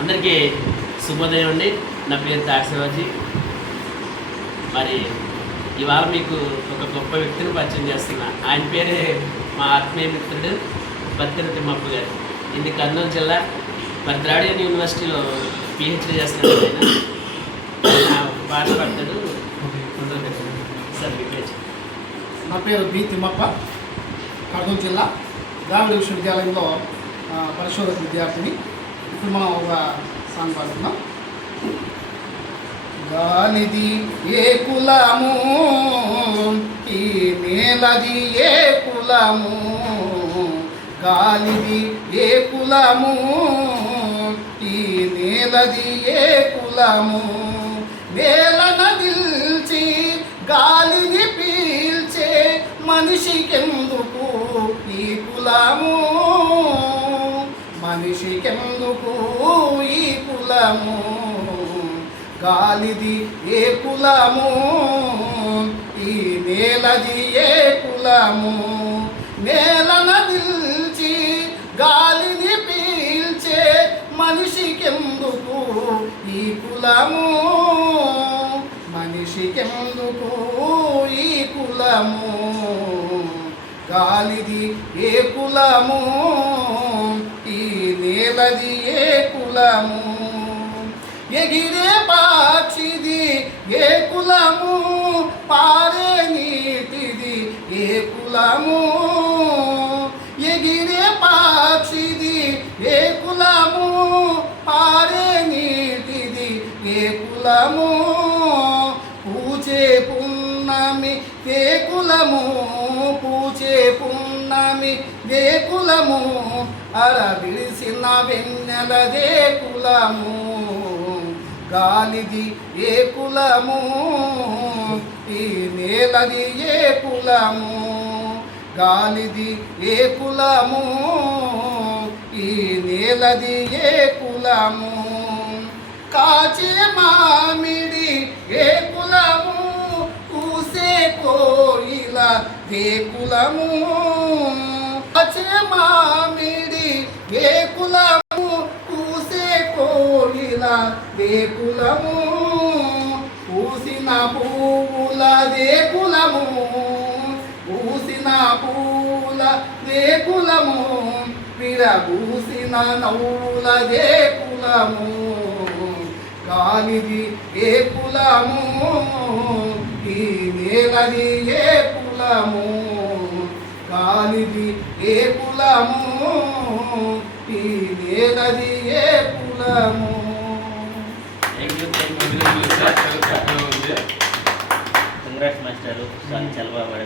అందరికీ శుభోదయం అండి. నా పేరు తాశివాజీ. మరి ఇవాళ మీకు ఒక గొప్ప వ్యక్తిని పరిచయం చేస్తున్నా. ఆయన పేరే మా ఆత్మీయ మిత్రుడు బత్తిన తిమ్మప్ప గారు. ఇది కర్నూలు జిల్లా మరి ద్రావిడ యూనివర్సిటీలో పిహెచ్డీ చేస్తున్నాడు. ఆయన పాట పడతాడు. సార్ మీ పేరు? నా పేరు బి తిమ్మప్ప. కర్నూలు జిల్లా ద్రావిడ విశ్వవిద్యాలయంలో పరిశోధక విద్యార్థిని. ఇప్పుడు మనం ఒక సాంగ్ పాడుతున్నాం. గాలిది ఏ కులము, ఈ నేలది ఏ కులము, గాలిది ఏ కులము, ఈ నేలది ఏ కులము, నేలన నిల్చి గాలిని పీల్చే మనిషికెందుకు ఈ కులము, మనిషికెందుకు ఈ కులము, గాలిది ఏ కులము, ఈ నేలది ఏ కులము, నేలన నిల్చి గాలిని పీల్చే మనిషికెందుకు ఈ కులము, మనిషికెందుకు ఈ కులము, గాలిది ఏ కులము, ఈ నేలది ఏ కులము, ఎగిరే పక్షిది ఏ కులము, పారే నీటిది ఏ కులము, ఎగిరే పక్షిది ఏ కులము, పారే నీటిది ఏ కులము, పూచే పున్నమి ఏ కులము, పూచే పున్నమి ఏ కులము, అరవిడిసిన వెన్నెలదే కులము, గాలిది ఏ కులము, ఈ నేలది ఏ కులము, గాలిది ఏ కులము, ఈ నేలది ఏ కులము, కాచే మామిడి ఏ కులము, పూసే కోయిల ఏ కులము, కాచే మామిడి ఏ కులము, పూసే కోయిల ఏ కులము, పూసిన పువ్వుల ఏ కులము, పూసిన పువ్వుల ఏ కులము, విరబూసిన నవ్వుల ఏ కులము, గాలిది ఏ కులము, ఈ నేలది ఏ కులము, గాలిది ఏ కులము, ఈ నేలది ఏ కులము. కంగ్రాట్స్ మాస్టారు. చాలా బాగా